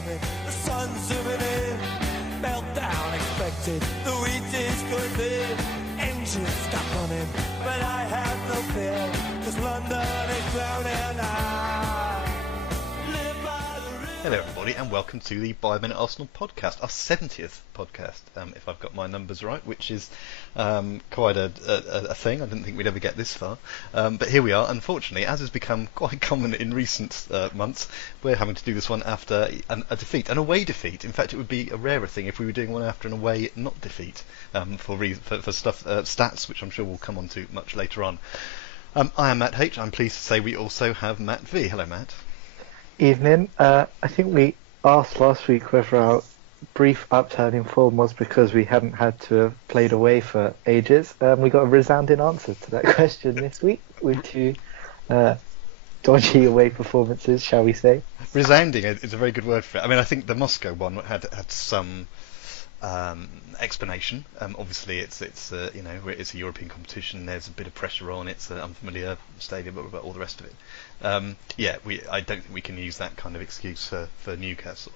coming, the sun's zooming in, meltdown expected, the wheat is good beer, engines stop running, but I have no fear, 'cause London is drowning. Hello everybody and welcome to the By a Minute Arsenal podcast, our 70th podcast, if I've got my numbers right, which is quite a thing. I didn't think we'd ever get this far, but here we are. Unfortunately, as has become quite common in recent months, we're having to do this one after a defeat, an away defeat. In fact, it would be a rarer thing if we were doing one after an away not defeat, for stats, which I'm sure we'll come on to much later on. I am Matt H. I'm pleased to say we also have Matt V. Hello, Matt. Evening. I think we asked last week whether our brief upturn in form was because we hadn't had to have played away for ages. We got a resounding answer to that question this week with two dodgy away performances, shall we say. Resounding is a very good word for it. I mean, I think the Moscow one had some explanation. Obviously, it's a European competition. There's a bit of pressure on. It's an unfamiliar stadium, but all the rest of it. I don't think we can use that kind of excuse for Newcastle.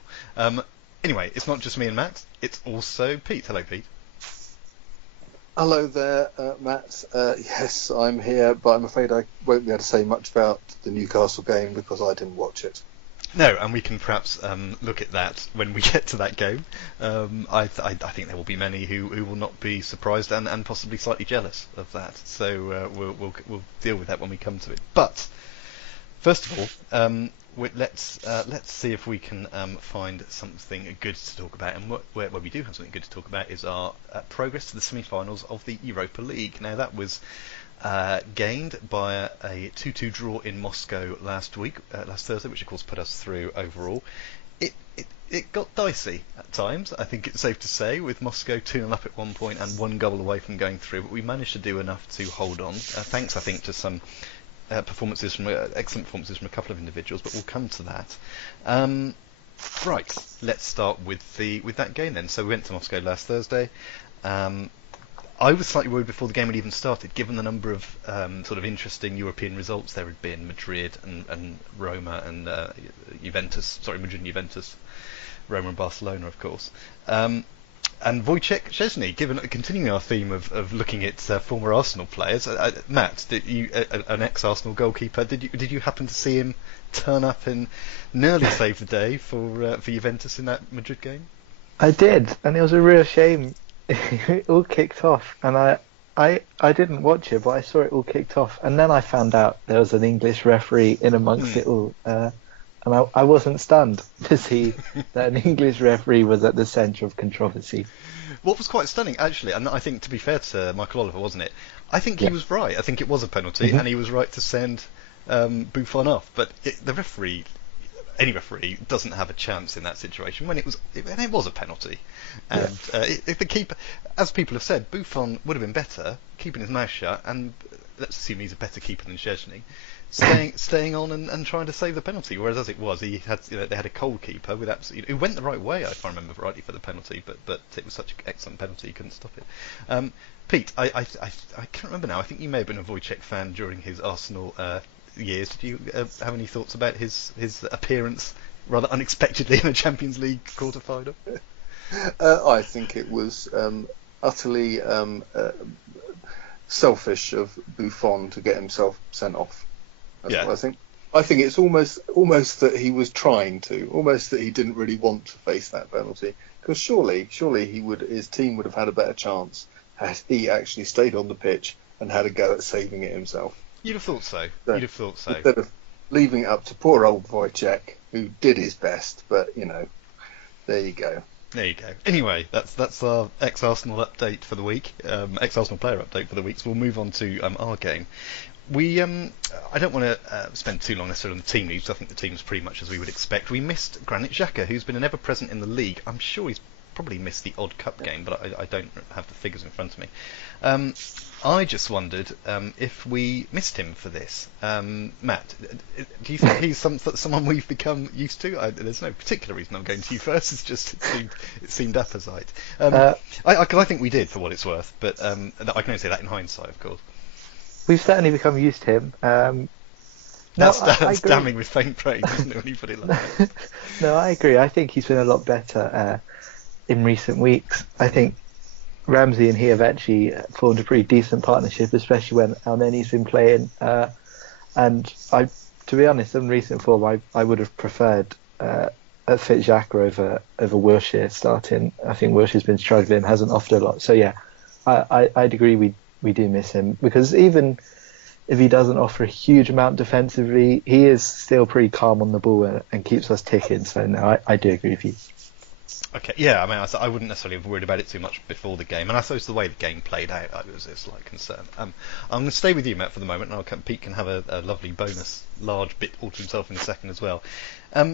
Anyway, it's not just me and Matt. It's also Pete. Hello, Pete. Hello there, Matt. Yes, I'm here, but I'm afraid I won't be able to say much about the Newcastle game because I didn't watch it. No, and we can perhaps look at that when we get to that game. I think there will be many who will not be surprised and possibly slightly jealous of that. So we'll deal with that when we come to it. But first of all, let's see if we can find something good to talk about. And where we do have something good to talk about is our progress to the semi-finals of the Europa League. Now that was gained by a 2-2 draw in Moscow last Thursday, which of course put us through overall. It got dicey at times, I think it's safe to say, with Moscow 2-0 up at one point and one goal away from going through, but we managed to do enough to hold on, thanks I think to some excellent performances from a couple of individuals, but we'll come to that. Right, let's start with that game then. So we went to Moscow last Thursday. I was slightly worried before the game had even started, given the number of sort of interesting European results there had been: Madrid and Roma and Madrid and Juventus, Roma and Barcelona, of course. And Wojciech Szczęsny, continuing our theme of looking at former Arsenal players. Matt, an ex-Arsenal goalkeeper, did you happen to see him turn up and nearly save the day for Juventus in that Madrid game? I did, and it was a real shame. It all kicked off, and I didn't watch it, but I saw it all kicked off, and then I found out there was an English referee in amongst it all, and I wasn't stunned to see that an English referee was at the centre of controversy. What was quite stunning, actually, and I think, to be fair to Michael Oliver, wasn't it? I think he was right. I think it was a penalty, and he was right to send Buffon off, but the referee... Any referee doesn't have a chance in that situation when it was a penalty, and the keeper, as people have said, Buffon would have been better keeping his mouth shut, and let's assume he's a better keeper than Szczęsny, staying on and trying to save the penalty. Whereas as it was, they had a cold keeper with who went the right way, if I remember rightly, for the penalty, but it was such an excellent penalty, you couldn't stop it. Pete, I can't remember now. I think you may have been a Wojciech fan during his Arsenal years. Did you have any thoughts about his appearance rather unexpectedly in a Champions League quarter-final? I think it was utterly selfish of Buffon to get himself sent off. That's what I think. I think it's almost that he was trying to, almost that he didn't really want to face that penalty, because surely his team would have had a better chance had he actually stayed on the pitch and had a go at saving it himself. You'd have thought so. Instead of leaving it up to poor old Wojciech, who did his best, but there you go. There you go. Anyway, that's our ex-Arsenal update for the week, ex-Arsenal player update for the week. So we'll move on to our game. I don't want to spend too long necessarily on the team news. I think the team's pretty much as we would expect. We missed Granit Xhaka, who's been an ever-present in the league. I'm sure he's probably missed the odd cup game, but I don't have the figures in front of me. I just wondered if we missed him for this. Matt, do you think he's someone we've become used to? There's no particular reason I'm going to you first. It's just it seemed apposite. I think we did, for what it's worth, but I can only say that in hindsight, of course. We've certainly become used to him. That's damning with faint praise, isn't it, when you put it like that? No, I agree. I think he's been a lot better in recent weeks. I think Ramsey and he have actually formed a pretty decent partnership, especially when Elneny's been playing. And to be honest, in recent form, I would have preferred Xhaka over Wilshere starting. I think Wilshere's been struggling, hasn't offered a lot. So yeah, I'd agree we do miss him, because even if he doesn't offer a huge amount defensively, he is still pretty calm on the ball and keeps us ticking. So no, I do agree with you. Okay, yeah, I mean, I wouldn't necessarily have worried about it too much before the game, and I suppose the way the game played out, it was a slight concern. I'm going to stay with you, Matt, for the moment, and Pete can have a lovely bonus large bit all to himself in a second as well.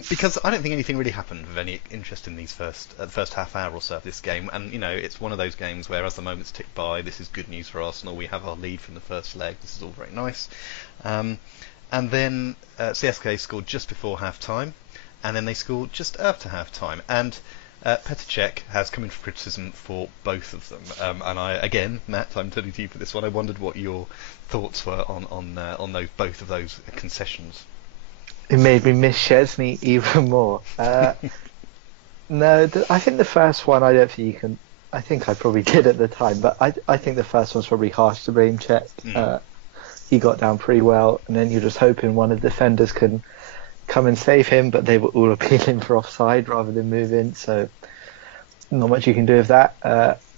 Because I don't think anything really happened of any interest in these first half hour or so of this game, and it's one of those games where as the moments tick by, this is good news for Arsenal. We have our lead from the first leg. This is all very nice. And then CSKA scored just before half time, and then they scored just after half time, and Petr Cech has come in for criticism for both of them, and again, Matt, I'm turning to you for this one. I wondered what your thoughts were on both of those concessions. It made me miss Szczesny even more. No, I think the first one, I don't think you can. I think I probably did at the time, but I think the first one's probably harsh to blame Cech. He got down pretty well, and then you're just hoping one of the defenders can come and save him, but they were all appealing for offside rather than move in, so not much you can do with that.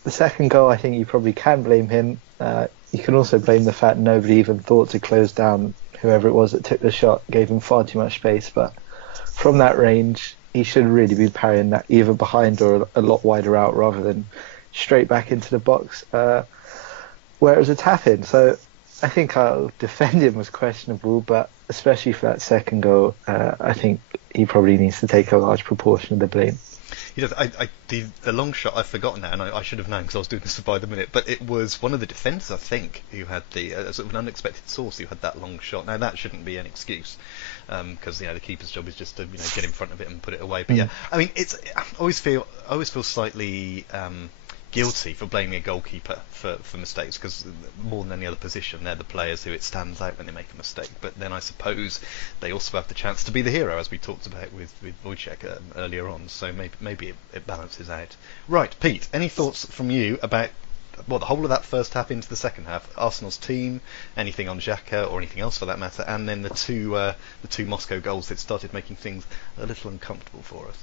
The second goal, I think you probably can blame him. You can also blame the fact nobody even thought to close down whoever it was that took the shot, gave him far too much space, but from that range he should really be parrying that either behind or a lot wider out rather than straight back into the box where it was a tap-in. So I think our defending was questionable, but especially for that second goal, I think he probably needs to take a large proportion of the blame. He does. The long shot, I've forgotten now, and I should have known because I was doing this by the minute, but it was one of the defenders, I think, who had the sort of an unexpected source who had that long shot. Now, that shouldn't be an excuse, because the keeper's job is just to get in front of it and put it away. But yeah, I mean, I always feel slightly guilty for blaming a goalkeeper for mistakes, because more than any other position, they're the players who it stands out when they make a mistake. But then I suppose they also have the chance to be the hero, as we talked about with Wojciech earlier on. So maybe it balances out. Right, Pete, any thoughts from you about the whole of that first half into the second half? Arsenal's team, anything on Xhaka or anything else for that matter, and then the two Moscow goals that started making things a little uncomfortable for us.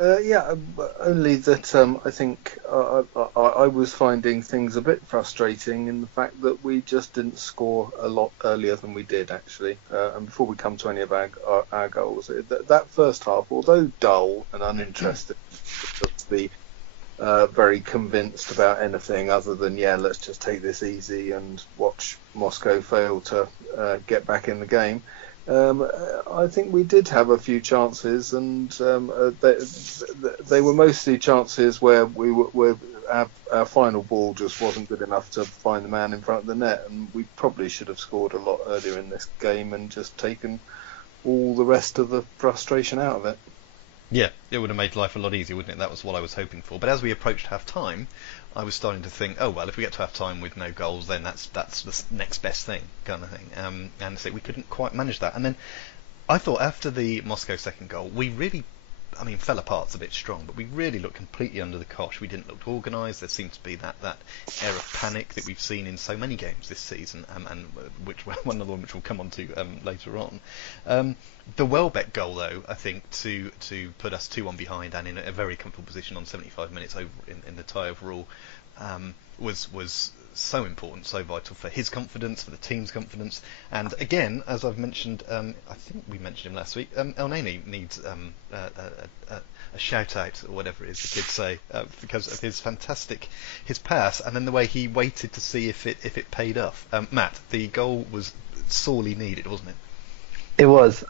Only that I think I was finding things a bit frustrating in the fact that we just didn't score a lot earlier than we did, actually. And before we come to any of our goals, that first half, although dull and uninterested, to be very convinced about anything other than, let's just take this easy and watch Moscow fail to get back in the game. I think we did have a few chances, and they were mostly chances where our final ball just wasn't good enough to find the man in front of the net, and we probably should have scored a lot earlier in this game and just taken all the rest of the frustration out of it. Yeah, it would have made life a lot easier, wouldn't it? That was what I was hoping for. But as we approached half-time, I was starting to think, oh, well, if we get to half-time with no goals, then that's the next best thing, kind of thing. And so we couldn't quite manage that. And then I thought after the Moscow second goal, we really, fell apart's a bit strong, but we really looked completely under the cosh. We didn't look organised. There seemed to be that air of panic that we've seen in so many games this season, and which one other one which we'll come on to later on. The Welbeck goal, though, I think, to put us 2-1 behind and in a very comfortable position on 75 minutes over in the tie overall, was so important, so vital for his confidence, for the team's confidence. And again, as I've mentioned, I think we mentioned him last week, Elneny needs a shout out, or whatever it is the kids say, because of his pass, and then the way he waited to see if it paid off. Matt, the goal was sorely needed, wasn't it? It was,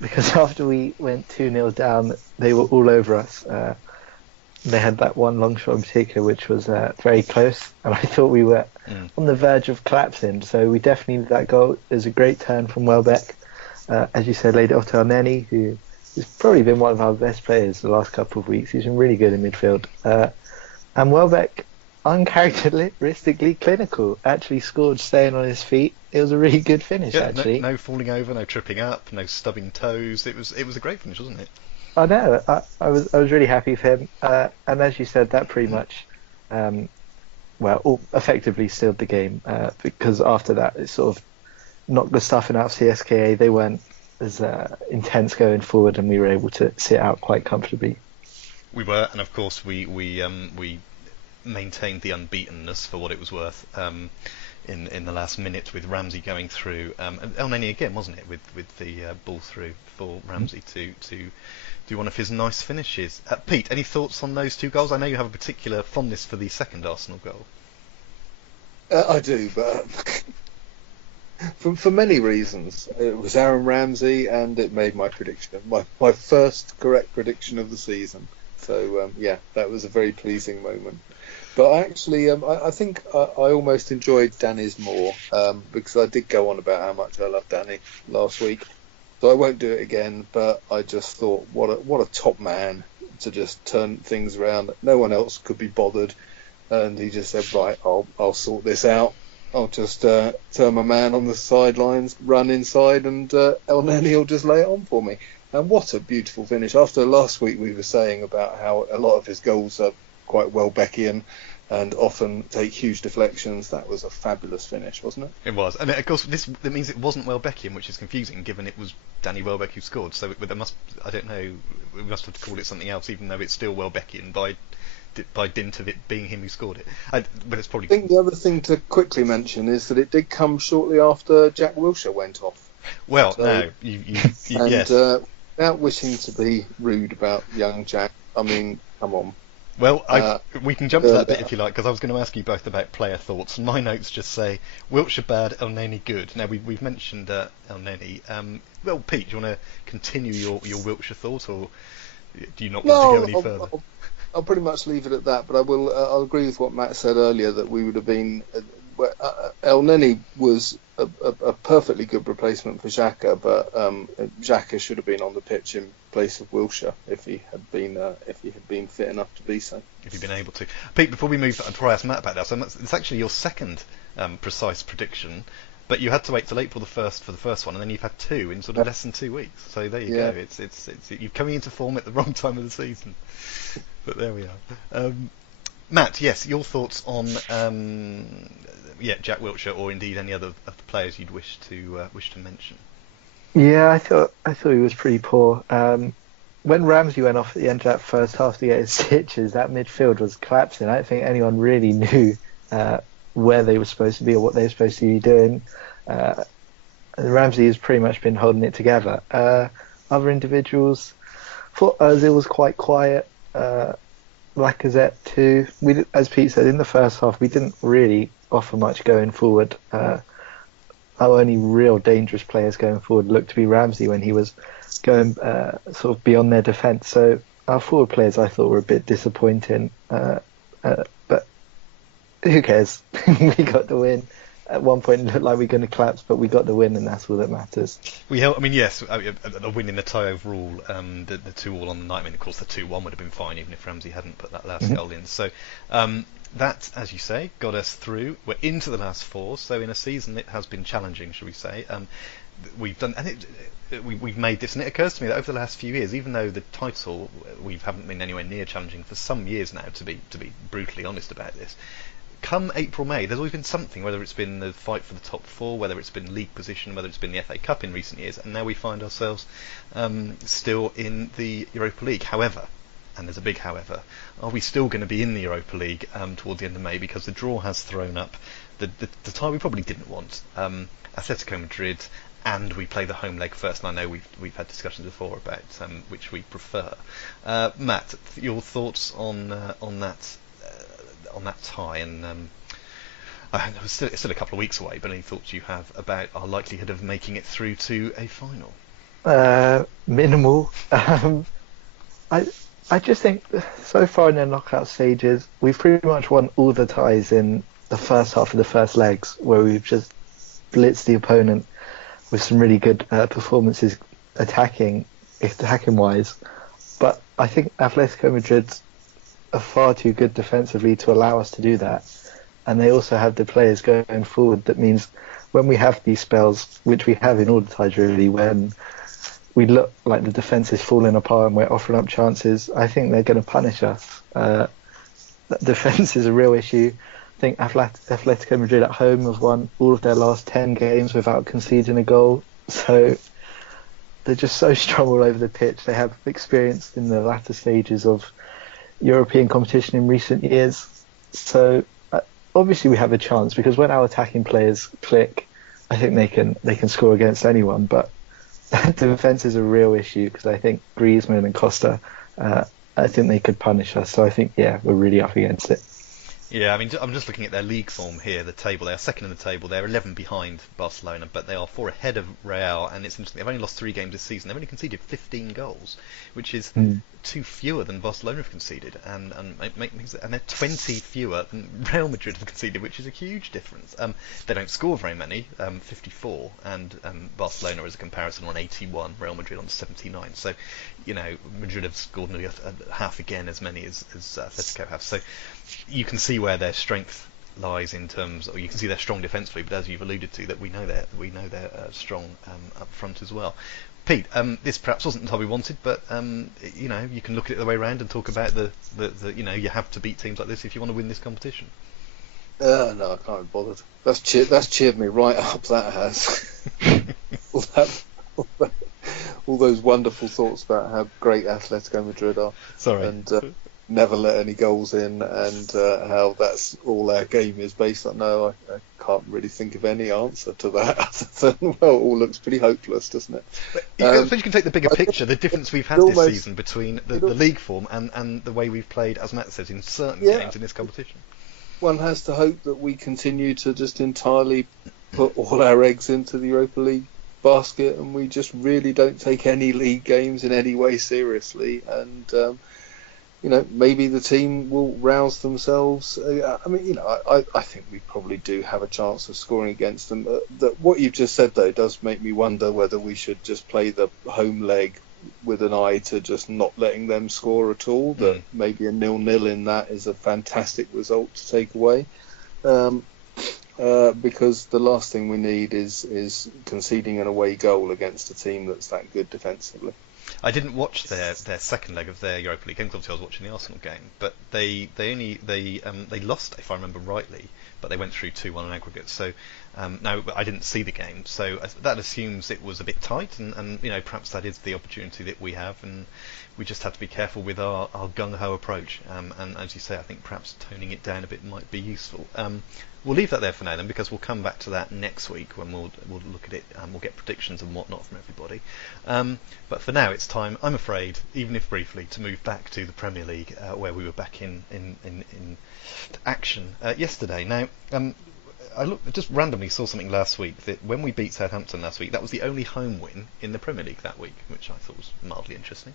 because after we went 2-0 down, they were all over us. They had that one long shot in particular, which was very close, and I thought we were on the verge of collapsing. So we definitely needed that goal. It was a great turn from Welbeck. As you said, laid it off to Elneny, who has probably been one of our best players the last couple of weeks. He's been really good in midfield. And Welbeck, uncharacteristically clinical. Actually scored staying on his feet. It was a really good finish, Yeah, actually. no falling over, no tripping up, no stubbing toes. It was a great finish, wasn't it? I know. I was really happy for him. And as you said, that pretty much, effectively sealed the game. Because after that, it sort of knocked the stuffing out of CSKA. They weren't as intense going forward, and we were able to sit out quite comfortably. We were, and of course we maintained the unbeatenness for what it was worth in the last minute with Ramsey going through. El Neni again, wasn't it, with the ball through for Ramsey to do one of his nice finishes. Pete, any thoughts on those two goals? I know you have a particular fondness for the second Arsenal goal. I do, but for many reasons. It was Aaron Ramsey, and it made my prediction, my first correct prediction of the season. So that was a very pleasing moment. But actually, I think I almost enjoyed Danny's more because I did go on about how much I love Danny last week. So I won't do it again. But I just thought, what a top man to just turn things around. No one else could be bothered, and he just said, right, I'll sort this out. I'll just turn my man on the sidelines, run inside, and El Neni will just lay it on for me. And what a beautiful finish. After last week we were saying about how a lot of his goals are quite Welbeckian and often take huge deflections. That was a fabulous finish, wasn't it? It was. And of course that means it wasn't Welbeckian, which is confusing given it was Danny Welbeck who scored. So there must, I don't know, we must have called it something else even though it's still Welbeckian by dint of it being him who scored it. But it's probably... I think the other thing to quickly mention is that it did come shortly after Jack Wilshere went off. Well, so, no, you and, yes. Without wishing to be rude about young Jack, I mean, come on. Well, we can jump to that bit if you like, because I was going to ask you both about player thoughts. My notes just say Wilshere bad, El Neni good. Now we've mentioned El Neni. Well, Pete, do you want to continue your Wilshere thought, or do you not want to go any further? I'll pretty much leave it at that, but I'll agree with what Matt said earlier that we would have been. El Neni was a perfectly good replacement for Xhaka, but Xhaka should have been on the pitch in place of Wilshere if he had been fit enough to be so. If he'd been able to. Pete, before I ask Matt about that, so it's actually your second precise prediction, but you had to wait till April the 1st for the first one, and then you've had two in sort of less than 2 weeks. So there you go. It's you're coming into form at the wrong time of the season. But there we are. Matt, yes, your thoughts on Jack Wilshere, or indeed any other of the players you'd wish to mention. Yeah, I thought he was pretty poor. When Ramsey went off at the end of that first half to get his stitches, that midfield was collapsing. I don't think anyone really knew where they were supposed to be or what they were supposed to be doing. Ramsey has pretty much been holding it together. Other individuals, thought Ozil was quite quiet. Lacazette too. As Pete said, in the first half we didn't really offer much going forward. Our only real dangerous players going forward looked to be Ramsey when he was going sort of beyond their defence. So our forward players I thought were a bit disappointing. But who cares? We got the win. At one point it looked like we were going to collapse, but we got the win, and that's all that matters. Yes, a win in the tie overall. The 2-2 on the night. I mean, of course, the 2-1 would have been fine even if Ramsey hadn't put that last goal in. So that, as you say, got us through. We're into the last four. So in a season it has been challenging, shall we say? We've done, and we've made this, and it occurs to me that over the last few years, even though the title we haven't been anywhere near challenging for some years now, to be brutally honest about this. Come April, May, there's always been something, whether it's been the fight for the top four, whether it's been league position, whether it's been the FA Cup in recent years, and now we find ourselves still in the Europa League. However, and there's a big however, are we still going to be in the Europa League toward the end of May? Because the draw has thrown up the tie we probably didn't want. Atletico Madrid, and we play the home leg first, and I know we've had discussions before about which we prefer. Matt, your thoughts on that tie, and it's still a couple of weeks away, but any thoughts you have about our likelihood of making it through to a final? Minimal. I just think so far in the knockout stages, we've pretty much won all the ties in the first half of the first legs, where we've just blitzed the opponent with some really good performances attacking wise. But I think Atletico Madrid are far too good defensively to allow us to do that. And they also have the players going forward. That means when we have these spells, which we have in all the tides really, when we look like the defence is falling apart and we're offering up chances, I think they're going to punish us. Defence is a real issue. I think Atletico Madrid at home have won all of their last 10 games without conceding a goal. So they're just so strong all over the pitch. They have experience in the latter stages of European competition in recent years. So obviously we have a chance, because when our attacking players click, I think they can score against anyone. But defence is a real issue, because I think Griezmann and Costa, I think they could punish us. So I think, we're really up against it. Yeah, I mean, I'm just looking at their league form here, the table. They are second in the table. They're 11 behind Barcelona, but they are 4 ahead of Real. And it's interesting, they've only lost 3 games this season. They've only conceded 15 goals, which is 2 fewer than Barcelona have conceded, and they're 20 fewer than Real Madrid have conceded, which is a huge difference. They don't score very many, 54, and Barcelona, as a comparison, on 81, Real Madrid on 79. So, Madrid have scored nearly half again as many as Atletico have. So you can see where their strength lies in terms, or you can see they're strong defensively, but as you've alluded to, that we know they're strong up front as well. Pete, this perhaps wasn't the time we wanted, but you can look at it the way around and talk about the you have to beat teams like this if you want to win this competition. No, I can't be bothered. That's cheered me right up. That has all those wonderful thoughts about how great Atletico Madrid are. Sorry. And never let any goals in, and how that's all our game is based on. No, I can't really think of any answer to that other than, well, it all looks pretty hopeless, doesn't it? I suppose you can take the bigger picture, the difference we've had this season between the league form and the way we've played, as Matt says, in certain games in this competition. One has to hope that we continue to just entirely put all our eggs into the Europa League basket, and we just really don't take any league games in any way seriously, and maybe the team will rouse themselves. I mean, I think we probably do have a chance of scoring against them. What you've just said, though, does make me wonder whether we should just play the home leg with an eye to just not letting them score at all. That maybe a 0-0 in that is a fantastic result to take away. Because the last thing we need is conceding an away goal against a team that's that good defensively. I didn't watch their second leg of their Europa League game, because obviously I was watching the Arsenal game, but they lost, if I remember rightly, but they went through 2-1 on aggregate. So no, I didn't see the game, so that assumes it was a bit tight, and perhaps that is the opportunity that we have, and we just have to be careful with our gung-ho approach. And as you say, I think perhaps toning it down a bit might be useful. We'll leave that there for now then, because we'll come back to that next week when we'll look at it and we'll get predictions and whatnot from everybody. But for now, it's time, I'm afraid, even if briefly, to move back to the Premier League, where we were back in action yesterday. Now, I just randomly saw something last week that when we beat Southampton last week, that was the only home win in the Premier League that week, which I thought was mildly interesting.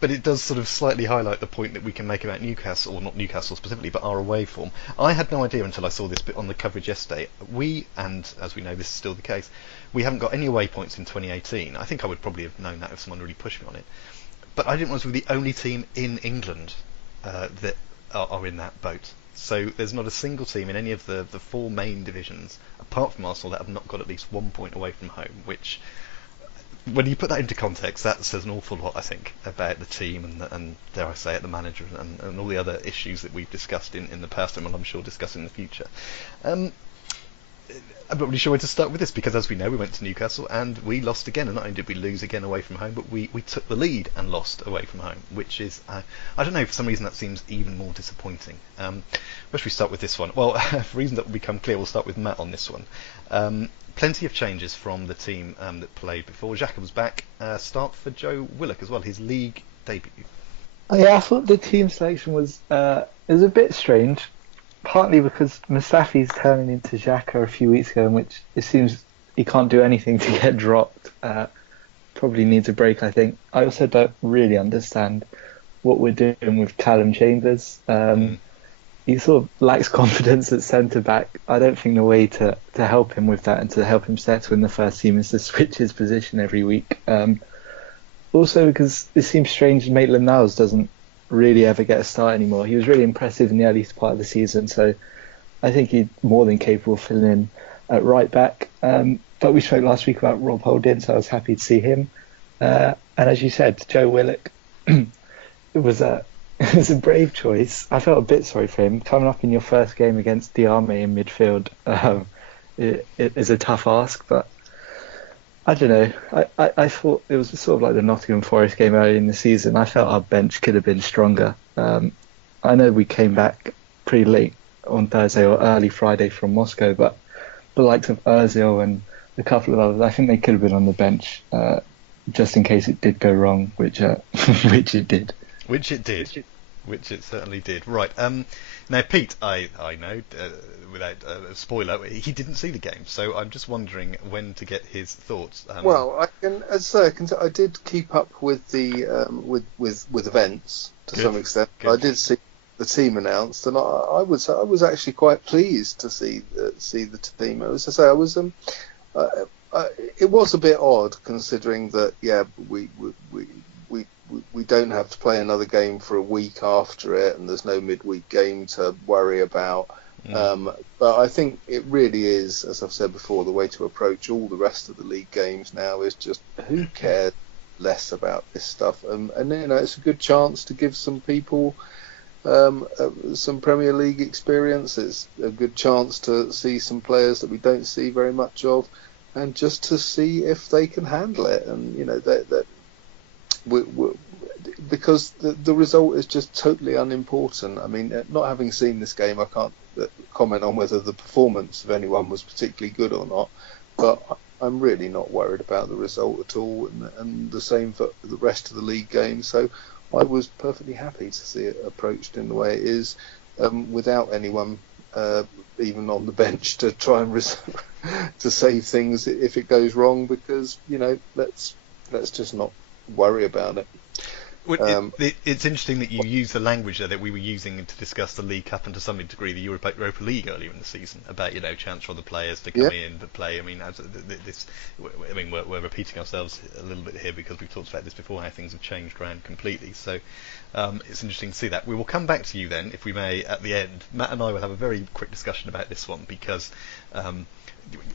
But it does sort of slightly highlight the point that we can make about Newcastle, or not Newcastle specifically, but our away form. I had no idea until I saw this bit on the coverage yesterday. We, and as we know this is still the case, we haven't got any away points in 2018. I think I would probably have known that if someone really pushed me on it. But I didn't realize we were the only team in England that are in that boat. So there's not a single team in any of the 4 main divisions, apart from Arsenal, that have not got at least 1 point away from home, which, when you put that into context, that says an awful lot, I think, about the team and dare I say it, the manager and all the other issues that we've discussed in the past and I'm sure discuss in the future. I'm not really sure where to start with this, because as we know, we went to Newcastle and we lost again, and not only did we lose again away from home, but we took the lead and lost away from home, which is, I don't know, for some reason that seems even more disappointing. Where should we start with this one? Well, for reasons that will become clear, we'll start with Matt on this one. Plenty of changes from the team that played before. Xhaka was back. Start for Joe Willock as well, his league debut. Yeah, I thought the team selection was a bit strange, partly because Mustafi's turning into Xhaka a few weeks ago, in which it seems he can't do anything to get dropped. Probably needs a break, I think. I also don't really understand what we're doing with Callum Chambers. He sort of lacks confidence at centre-back. I don't think the way to help him with that and to help him settle in the first team is to switch his position every week. Also because it seems strange Maitland-Niles doesn't really ever get a start anymore. He was really impressive in the early part of the season, so I think he's more than capable of filling in at right back. But we spoke last week about Rob Holding, so I was happy to see him. And as you said, Joe Willock, it was a brave choice. I felt a bit sorry for him. Coming up in your first game against Diame in midfield, it is a tough ask, but I don't know. I thought it was sort of like the Nottingham Forest game earlier in the season. I felt our bench could have been stronger. I know we came back pretty late on Thursday or early Friday from Moscow, but the likes of Ozil and a couple of others, I think they could have been on the bench just in case it did go wrong, which it did. Which it certainly did. Right. Now, Pete, I know, without a spoiler, he didn't see the game, so I'm just wondering when to get his thoughts. Well, I can, as I say, I did keep up with the with events to some extent. Good. I did see the team announced, and I was actually quite pleased to see the team. As I say, I was it was a bit odd considering that we don't have to play another game for a week after it, and there's no midweek game to worry about. But I think it really is, as I've said before, the way to approach all the rest of the league games now is just who cares less about this stuff, and it's a good chance to give some people some Premier League experience. It's a good chance to see some players that we don't see very much of, and just to see if they can handle it. And because the result is just totally unimportant. I mean, not having seen this game, I can't comment on whether the performance of anyone was particularly good or not, but I'm really not worried about the result at all, and the same for the rest of the league games. So I was perfectly happy to see it approached in the way it is, without anyone even on the bench to try and to save things if it goes wrong, because let's just not worry about it. Well, it's interesting that you use the language there that we were using to discuss the League Cup and to some degree the Europa League earlier in the season about chance for other players to come in to play. I mean, we're repeating ourselves a little bit here because we've talked about this before, how things have changed around completely. So it's interesting to see that. We will come back to you then, if we may, at the end. Matt and I will have a very quick discussion about this one because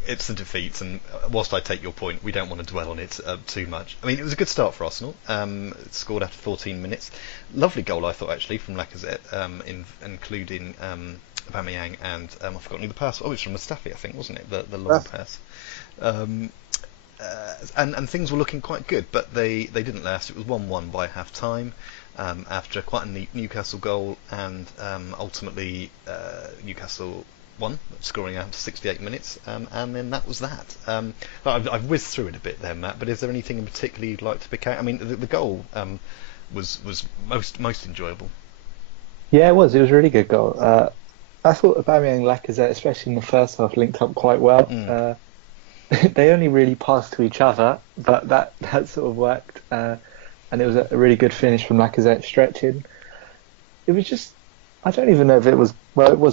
it's the defeats, and whilst I take your point, we don't want to dwell on it too much. I mean, it was a good start for Arsenal. It scored after 14 minutes. Lovely goal, I thought, actually, from Lacazette, including Aubameyang and I've forgotten the pass. Oh, it was from Mustafi, I think, wasn't it? The long pass. And things were looking quite good, but they didn't last. It was 1-1 by half time. After quite a neat Newcastle goal, and ultimately Newcastle won, scoring after 68 minutes, and then that was that. I've whizzed through it a bit there, Matt, but is there anything in particular you'd like to pick out? I mean, the goal was most enjoyable. Yeah, it was a really good goal. I thought Aubameyang and Lacazette, especially in the first half, linked up quite well. They only really passed to each other, but that sort of worked. And it was a really good finish from Lacazette stretching. It was just, I don't even know if it was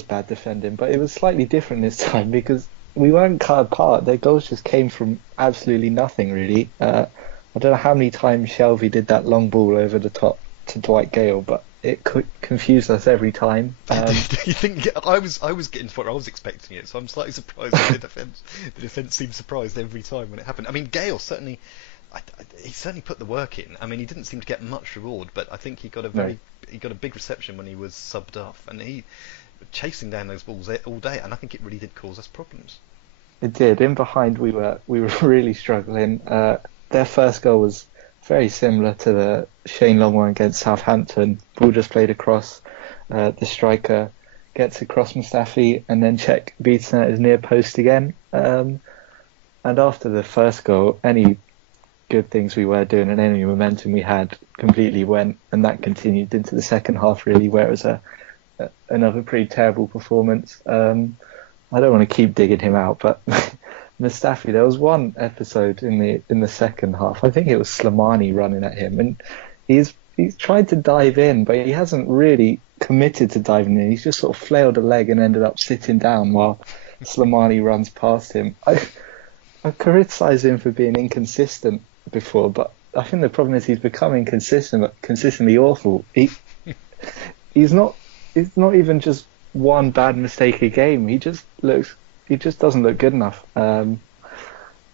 bad defending, but it was slightly different this time because we weren't cut apart. Their goals just came from absolutely nothing, really. I don't know how many times Shelvey did that long ball over the top to Dwight Gale, but it confused us every time. You think I was getting to what I was expecting it, so I'm slightly surprised that the defence seemed surprised every time when it happened. I mean, Gale certainly. He certainly put the work in. I mean, he didn't seem to get much reward, but I think he got a big reception when he was subbed off, and he chasing down those balls all day, and I think it really did cause us problems. It did. In behind, we were really struggling. Their first goal was very similar to the Shane Long one against Southampton. Ball just played across. The striker gets across Mustafi, and then Cech beats it at his near post again. And after the first goal, any good things we were doing and any momentum we had completely went, and that continued into the second half, really, where it was another pretty terrible performance. I don't want to keep digging him out, but Mustafi, there was one episode in the second half, I think it was Slimani running at him, and he's tried to dive in, but he hasn't really committed to diving in. He's just sort of flailed a leg and ended up sitting down while Slimani runs past him. I criticised him for being inconsistent before, but I think the problem is he's becoming consistent, but consistently awful. he's not even just one bad mistake a game. He just doesn't look good enough in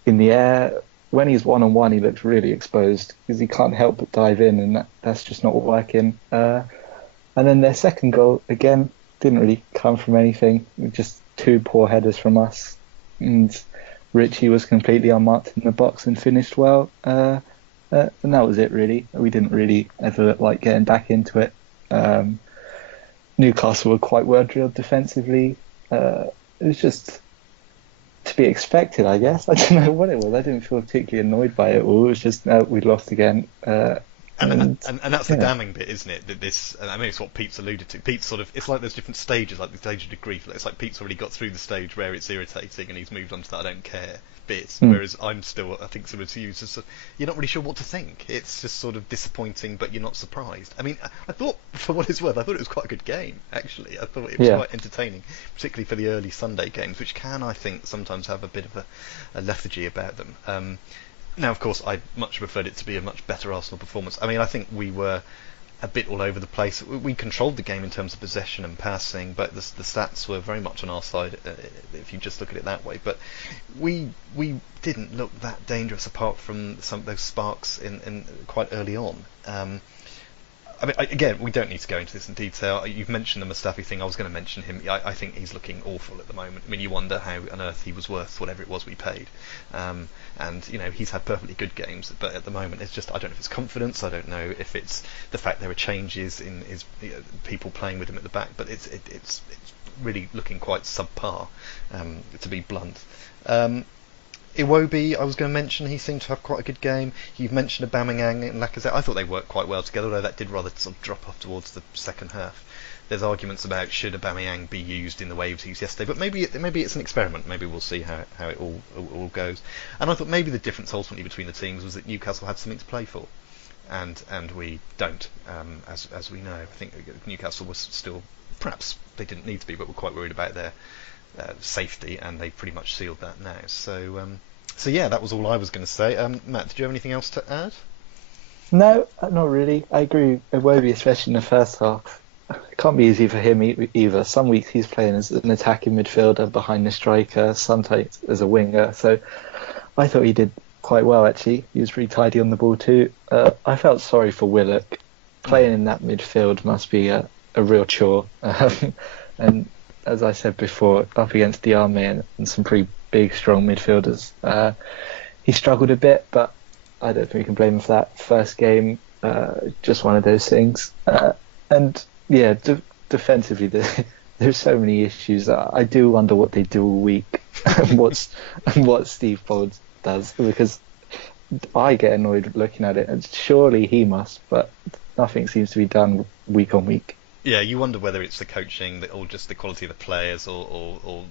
the air. When he's one-on-one, he looks really exposed because he can't help but dive in, and that's just not working. And then their second goal, again, didn't really come from anything. Just two poor headers from us. And Richie was completely unmarked in the box and finished well. And that was it, really. We didn't really ever look like getting back into it. Newcastle were quite well drilled defensively. It was just to be expected, I guess. I don't know what it was. I didn't feel particularly annoyed by it all. It was just we'd lost again. And that's the damning bit, isn't it? That this, I mean, it's what Pete's alluded to. Pete's sort of, it's like there's different stages, like the stage of grief. It's like Pete's already got through the stage where it's irritating, and he's moved on to that I don't care bit. Whereas I'm still, I think, similar to you, just you're not really sure what to think. It's just sort of disappointing, but you're not surprised. I mean, I thought, for what it's worth, I thought it was quite a good game. Actually, I thought it was quite entertaining, particularly for the early Sunday games, which can, I think, sometimes have a bit of a lethargy about them. Now, of course, I much preferred it to be a much better Arsenal performance. I mean, I think we were a bit all over the place. We controlled the game in terms of possession and passing, but the stats were very much on our side if you just look at it that way. But we didn't look that dangerous apart from some of those sparks in quite early on. I mean, again, we don't need to go into this in detail. You've mentioned the Mustafi thing. I was going to mention him. I think he's looking awful at the moment. I mean, you wonder how on earth he was worth whatever it was we paid. And, you know, he's had perfectly good games, but at the moment it's just, I don't know if it's confidence, I don't know if it's the fact there are changes in his people playing with him at the back, but it's really looking quite subpar, to be blunt. Iwobi, I was going to mention, he seemed to have quite a good game. You've mentioned Aubameyang and Lacazette. I thought they worked quite well together, although that did rather sort of drop off towards the second half. There's arguments about should Aubameyang be used in the way he was used yesterday, but maybe it's an experiment. Maybe we'll see how it all goes. And I thought maybe the difference ultimately between the teams was that Newcastle had something to play for, and we don't, as we know. I think Newcastle was still, perhaps they didn't need to be, but were quite worried about their safety, and they pretty much sealed that now. So yeah, that was all I was going to say. Matt, did you have anything else to add? No, not really. I agree. Iwobi, especially in the first half. It can't be easy for him either. Some weeks he's playing as an attacking midfielder behind the striker, sometimes as a winger. So I thought he did quite well, actually. He was pretty tidy on the ball too. I felt sorry for Willock. Playing in that midfield must be a real chore. And as I said before, up against Diarme and some pretty big, strong midfielders, he struggled a bit, but I don't think we can blame him for that. First game, just one of those things. And yeah, defensively, there's so many issues. I do wonder what they do all week and what Steve Bold does, because I get annoyed looking at it, and surely he must, but nothing seems to be done week on week. Yeah, you wonder whether it's the coaching or just the quality of the players, or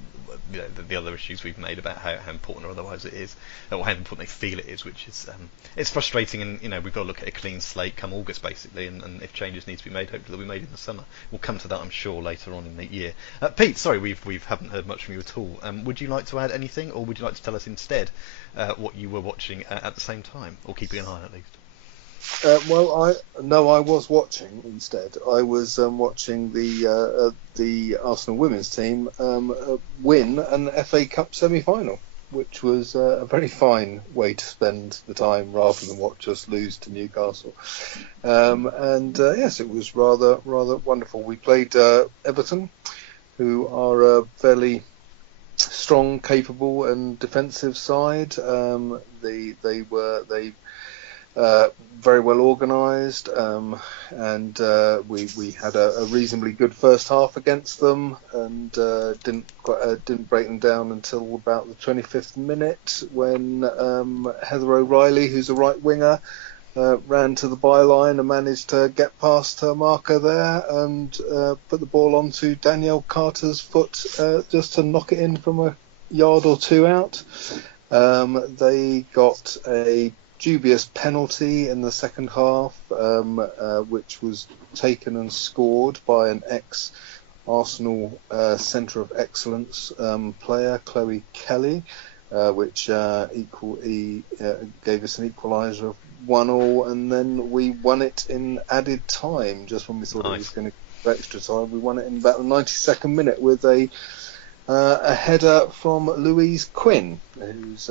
you know, the other issues we've made about how important or otherwise it is, or how important they feel it is, which is it's frustrating. And you know, we've got to look at a clean slate come August basically, and if changes need to be made, hopefully they'll be made in the summer. We'll come to that, I'm sure, later on in the year. Pete, sorry, we haven't heard much from you at all. Would you like to add anything, or would you like to tell us instead what you were watching at the same time, or keeping an eye on at least? I was watching instead. I was watching the Arsenal women's team win an FA Cup semi-final, which was a very fine way to spend the time rather than watch us lose to Newcastle. Yes, it was rather wonderful. We played Everton, who are a fairly strong, capable, and defensive side. They very well organised, and we had a reasonably good first half against them, and didn't break them down until about the 25th minute when Heather O'Reilly, who's a right winger, ran to the byline and managed to get past her marker there and put the ball onto Danielle Carter's foot just to knock it in from a yard or two out. They got a dubious penalty in the second half, which was taken and scored by an ex-Arsenal Centre of Excellence player, Chloe Kelly, which gave us an equaliser of 1-1, and then we won it in added time, just when we thought it was going to for extra time. We won it in about the 92nd minute with a header from Louise Quinn, who's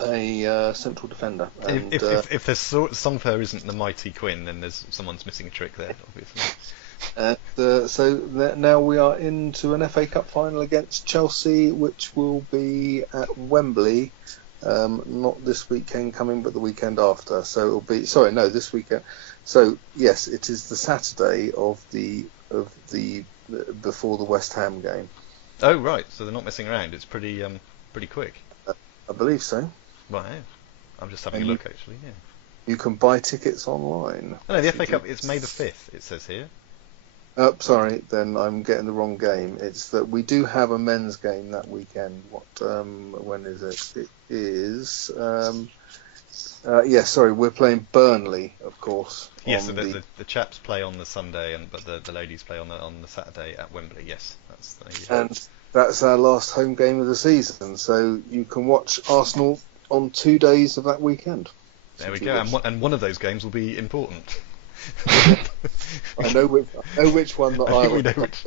a central defender. And, if there's song for her isn't the mighty Quinn, then someone's missing a trick there, obviously. So now we are into an FA Cup final against Chelsea, which will be at Wembley. Not this weekend coming, but the weekend after. So it'll be this weekend. So yes, it is the Saturday of the before the West Ham game. Oh right, so they're not messing around. It's pretty quick. I believe so. Wow, I'm just having a look actually. Yeah. You can buy tickets online. Oh, no, the FA Cup. It's May the 5th. It says here. Sorry, then I'm getting the wrong game. It's that we do have a men's game that weekend. When is it? It is. We're playing Burnley, of course. Yes, so the chaps play on the Sunday, but the ladies play on the Saturday at Wembley. Yes, and that's our last home game of the season. So you can watch Arsenal on 2 days of that weekend. There we go, and one of those games will be important. I know which one that I we know which.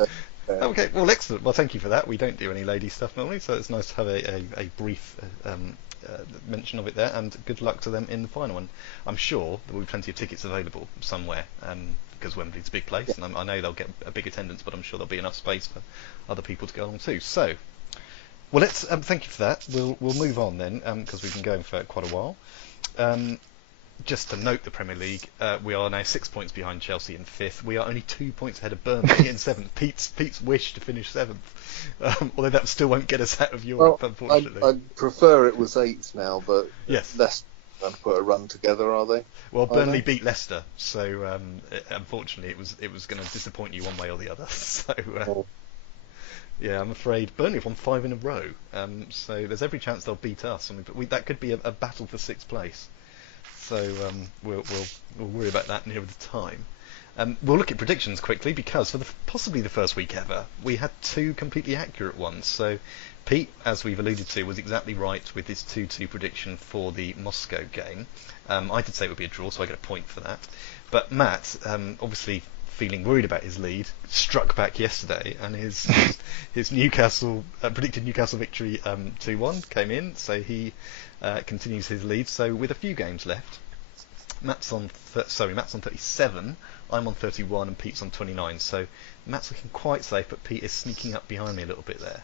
Okay, well, excellent. Well, thank you for that. We don't do any lady stuff normally, so it's nice to have a brief mention of it there, and good luck to them in the final one. I'm sure there will be plenty of tickets available somewhere, because Wembley's a big place, and I know they'll get a big attendance, but I'm sure there'll be enough space for other people to go along too. So, well, let's thank you for that. We'll move on then, because we've been going for quite a while. Just to note the Premier League, we are now 6 points behind Chelsea in 5th. We are only 2 points ahead of Burnley in 7th. Pete's wish to finish 7th, although that still won't get us out of Europe, unfortunately. I'd prefer it was 8th now, but yes. Leicester going to put a run together, are they? Well, Burnley beat Leicester, so unfortunately it was going to disappoint you one way or the other. So yeah, I'm afraid Burnley have won 5 in a row, so there's every chance they'll beat us. But that could be a battle for 6th place. So we'll worry about that nearer the time. We'll look at predictions quickly, because for possibly the first week ever, we had 2 completely accurate ones. So Pete, as we've alluded to, was exactly right with his 2-2 prediction for the Moscow game. I did say it would be a draw, so I get a point for that. But Matt, obviously feeling worried about his lead, struck back yesterday, and his Newcastle predicted Newcastle victory 2-1 came in, so he continues his lead. So with a few games left, Matt's on 37, I'm on 31, and Pete's on 29. So Matt's looking quite safe, but Pete is sneaking up behind me a little bit there.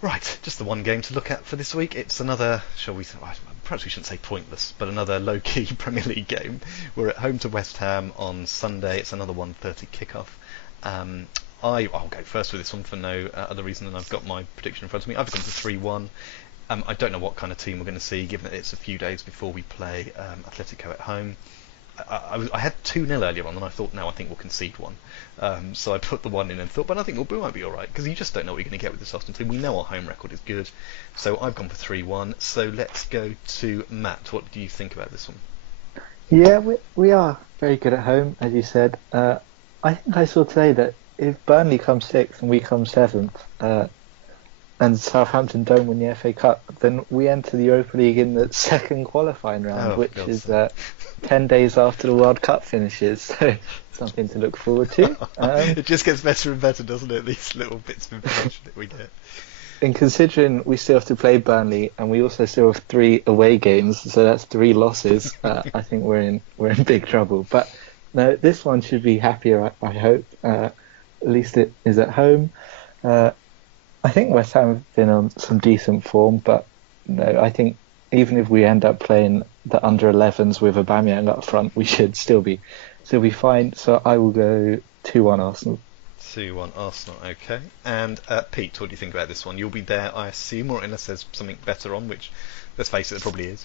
Right, just the one game to look at for this week. It's another, perhaps we shouldn't say pointless, but another low-key Premier League game. We're at home to West Ham on Sunday. It's another 1:30 kickoff. I'll go first with this one for no other reason than I've got my prediction in front of me. I've gone for 3-1. I don't know what kind of team we're going to see, given that it's a few days before we play Atletico at home. I had 2-0 earlier on, and I thought, no, I think we'll concede one. So I put the 1 in and thought, but I think we might be all right, because you just don't know what you're going to get with this Arsenal team. We know our home record is good, so I've gone for 3-1. So let's go to Matt. What do you think about this one? Yeah, we are very good at home, as you said. I think I saw today that if Burnley comes 6th and we come 7th, and Southampton don't win the FA Cup, then we enter the Europa League in the second qualifying round, which is 10 days after the World Cup finishes. So something to look forward to. It just gets better and better, doesn't it? These little bits of information that we get. And considering we still have to play Burnley, and we also still have 3 away games, so that's 3 losses. I think we're in big trouble. But no, this one should be happier. I hope. At least it is at home. I think West Ham have been on some decent form, but no, I think even if we end up playing the under-11s with Aubameyang up front, we should still be fine. So I will go 2-1 Arsenal. 2-1 Arsenal, okay. And Pete, what do you think about this one? You'll be there, I assume, or unless there's something better on, which, let's face it, there probably is.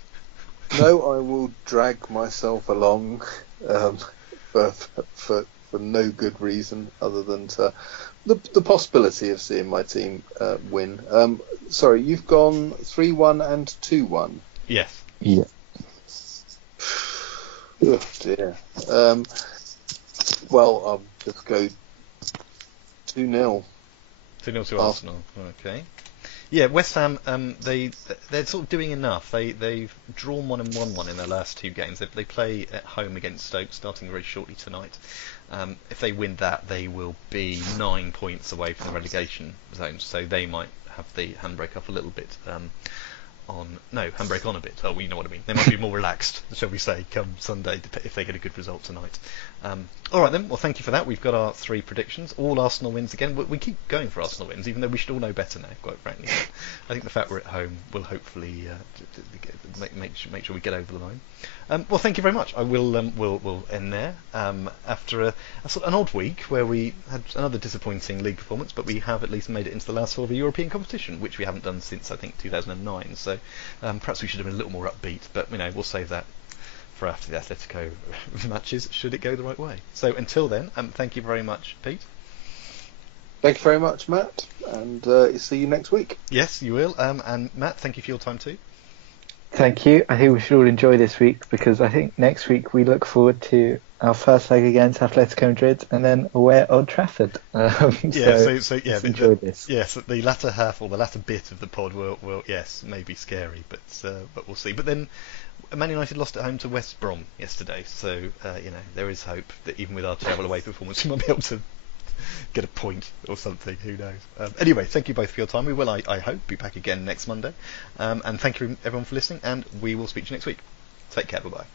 No, I will drag myself along for no good reason other than the possibility of seeing my team win. Sorry, you've gone 3-1 and 2-1. Yes. Yeah. Oh dear. Well, I'll just go 2-0. 2-0 to Arsenal. Okay. Yeah, West Ham, they're sort of doing enough. They've drawn 1 and won 1 in their last 2 games. They play at home against Stoke, starting very shortly tonight. If they win that, they will be 9 points away from the relegation zone. So they might have the handbrake up a little bit. Handbrake on a bit. Oh, well, you know what I mean. They might be more relaxed, shall we say, come Sunday if they get a good result tonight. All right then. Well, thank you for that. We've got our 3 predictions. All Arsenal wins again. We keep going for Arsenal wins, even though we should all know better now, quite frankly. I think the fact we're at home will hopefully make sure we get over the line. Well, thank you very much. I will we'll end there after a sort of an odd week where we had another disappointing league performance, but we have at least made it into the last 4 of a European competition, which we haven't done since I think 2009. So perhaps we should have been a little more upbeat, but we'll save that for after the Atletico matches, should it go the right way. So until then, thank you very much, Pete. Thank you very much, Matt, and see you next week. Yes, you will. And Matt, thank you for your time too. Thank you. I think we should all enjoy this week, because I think next week we look forward to our first leg against Atletico Madrid and then away at Old Trafford. Enjoy this. Yes, the latter half or the latter bit of the pod will may be scary, but we'll see. But then Man United lost at home to West Brom yesterday, so there is hope that even with our terrible away performance, we might be able to get a point or something. Who knows? Anyway, thank you both for your time. We will, I hope, be back again next Monday. And thank you everyone for listening, and we will speak to you next week. Take care. Bye bye.